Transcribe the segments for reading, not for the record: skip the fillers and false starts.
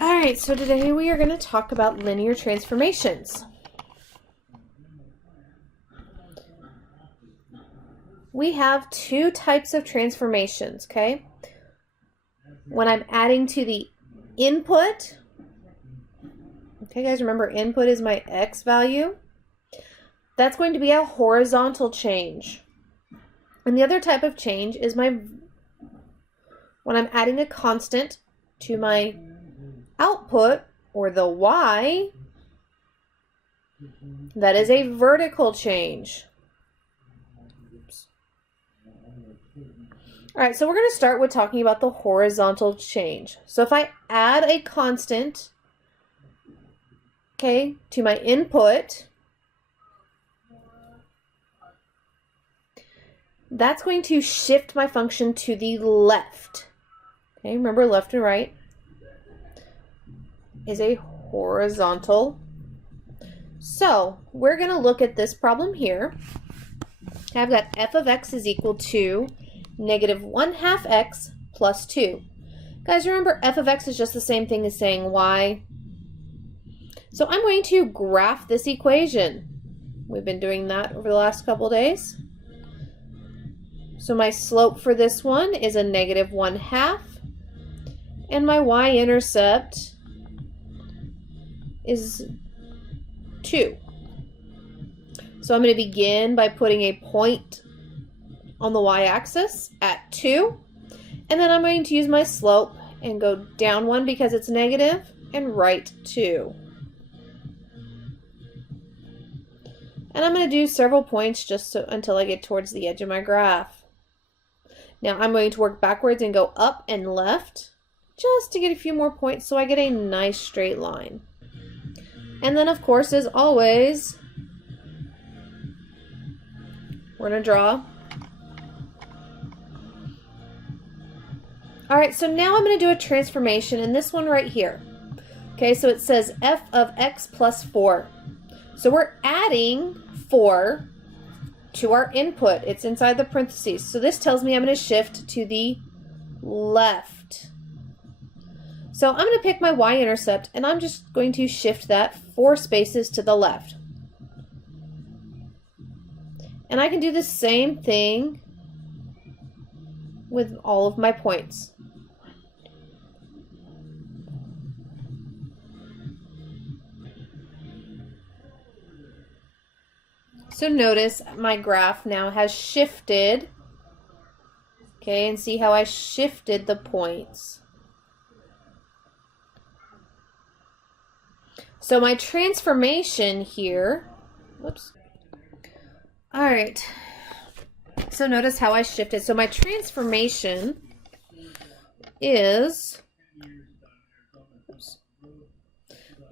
Alright, so today we are going to talk about linear transformations. We have two types of transformations, okay? When I'm adding to the input, okay guys, remember input is my x value. That's going to be a horizontal change. And the other type of change is when I'm adding a constant to my output, or the y, that is a vertical change. All right, so we're going to start with talking about the horizontal change. So if I add a constant, okay, to my input, that's going to shift my function to the left. Okay, remember left and right is a horizontal. So we're going to look at this problem here. I've got f of x is equal to negative 1/2 x plus 2. Guys, remember f of x is just the same thing as saying y. So I'm going to graph this equation. We've been doing that over the last couple days. So my slope for this one is a negative 1/2. And my y-intercept is 2. So I'm going to begin by putting a point on the y-axis at 2. And then I'm going to use my slope and go down 1 because it's negative and right 2. And I'm going to do several points just until I get towards the edge of my graph. Now I'm going to work backwards and go up and left just to get a few more points so I get a nice straight line. And then of course, as always, we're going to draw. All right, so now I'm going to do a transformation in this one right here. Okay, so it says f of x plus 4. So we're adding 4 to our input. It's inside the parentheses. So this tells me I'm going to shift to the left. So I'm going to pick my y-intercept and I'm just going to shift that 4 spaces to the left. And I can do the same thing with all of my points. So notice my graph now has shifted. Okay, and see how I shifted the points. So my transformation here, whoops. All right, so notice how I shifted. So my transformation is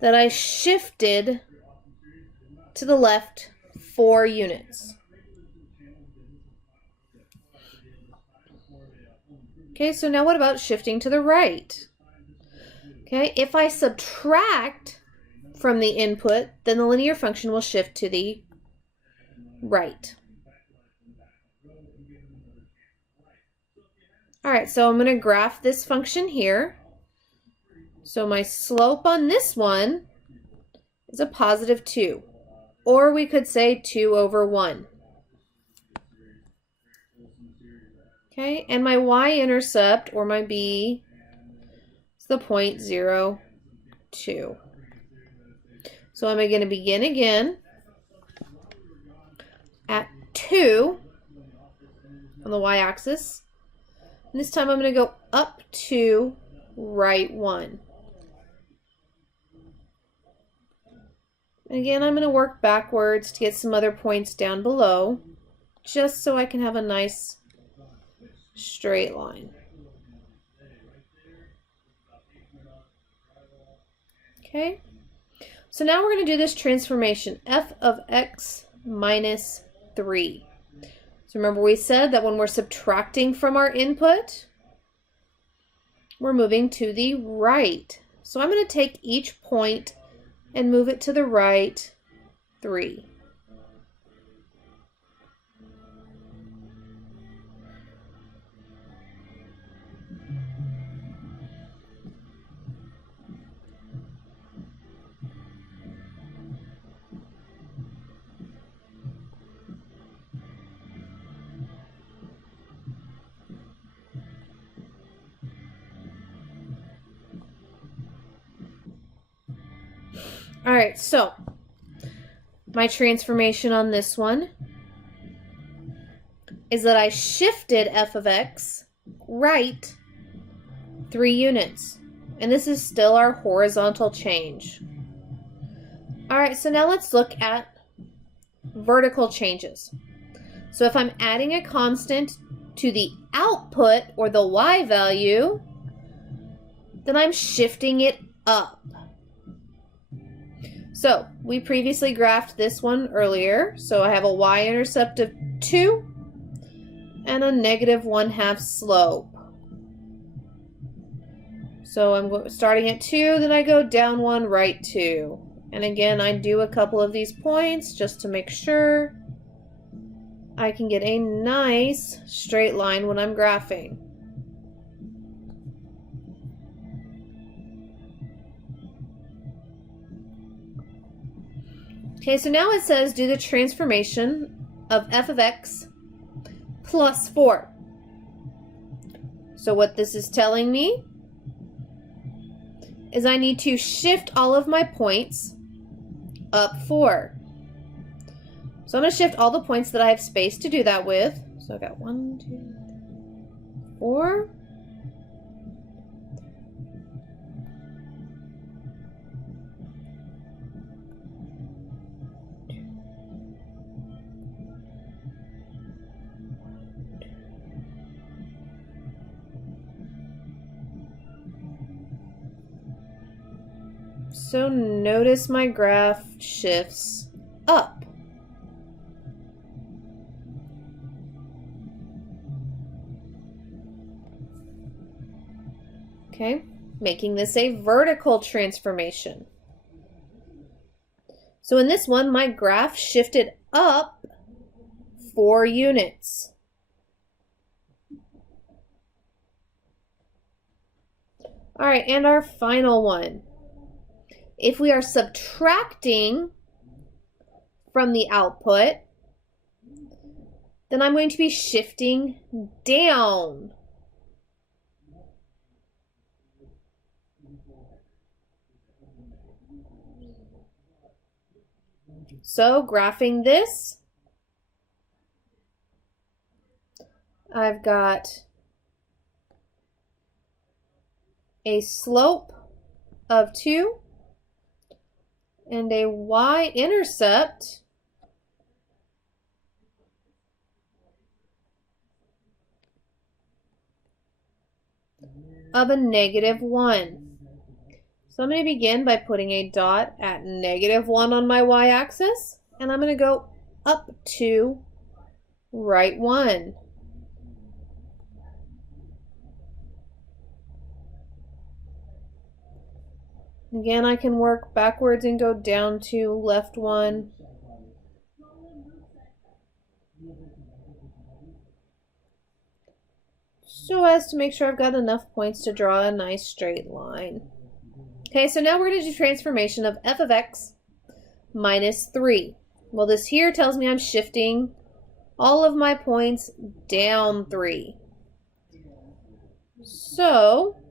that I shifted to the left 4 units. Okay, so now what about shifting to the right? Okay, if I subtract from the input, then the linear function will shift to the right. All right, so I'm going to graph this function here. So my slope on this one is a positive 2. Or we could say 2 over 1. Okay, and my y-intercept, or my b, is the point 0, 2. So I'm going to begin again at 2 on the y-axis. And this time I'm going to go up 2, right 1. Again, I'm going to work backwards to get some other points down below, just so I can have a nice straight line. Okay, so now we're going to do this transformation, f of x minus 3. So remember we said that when we're subtracting from our input, we're moving to the right. So I'm going to take each point and move it to the right 3. All right, so my transformation on this one is that I shifted f of x right 3 units. And this is still our horizontal change. All right, so now let's look at vertical changes. So if I'm adding a constant to the output or the y value, then I'm shifting it up. So we previously graphed this one earlier. So I have a y-intercept of 2 and a negative 1/2 slope. So I'm starting at 2, then I go down 1, right 2. And again, I do a couple of these points just to make sure I can get a nice straight line when I'm graphing. Okay, so now it says do the transformation of f of x plus 4. So what this is telling me is I need to shift all of my points up 4. So I'm going to shift all the points that I have space to do that with. So I've got 1, 2, 3, 4. So notice my graph shifts up. Okay, making this a vertical transformation. So in this one, my graph shifted up 4 units. All right, and our final one. If we are subtracting from the output, then I'm going to be shifting down. So graphing this, I've got a slope of 2 and a y-intercept of a negative 1. So I'm going to begin by putting a dot at negative 1 on my y-axis, and I'm going to go up 2, right 1. Again, I can work backwards and go down 2, left 1. So as to make sure I've got enough points to draw a nice straight line. Okay, so now we're going to do transformation of f of x minus 3. Well, this here tells me I'm shifting all of my points down 3. So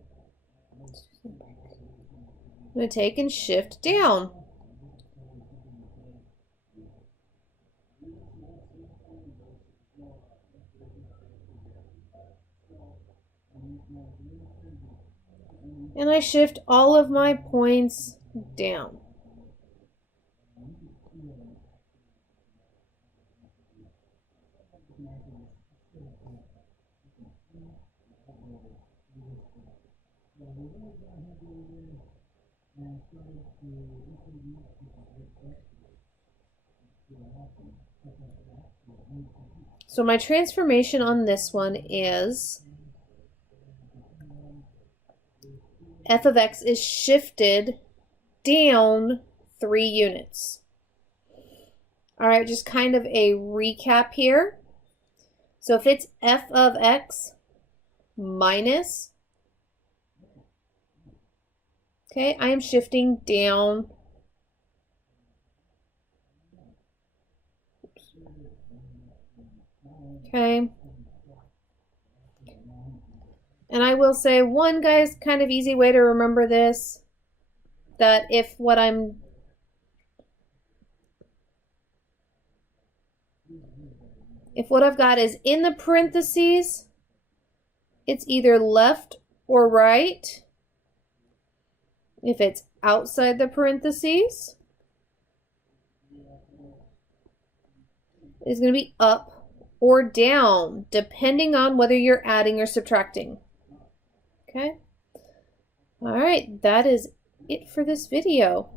I'm going to take and shift down. And I shift all of my points down. So my transformation on this one is f of x is shifted down 3 units. All right, just kind of a recap here. So if it's f of x minus, okay, I am shifting down. Okay. And I will say one, guys, kind of easy way to remember this, that if what I'm If what I've got is in the parentheses, it's either left or right. If it's outside the parentheses, it's going to be up or down, depending on whether you're adding or subtracting. Okay? All right, that is it for this video.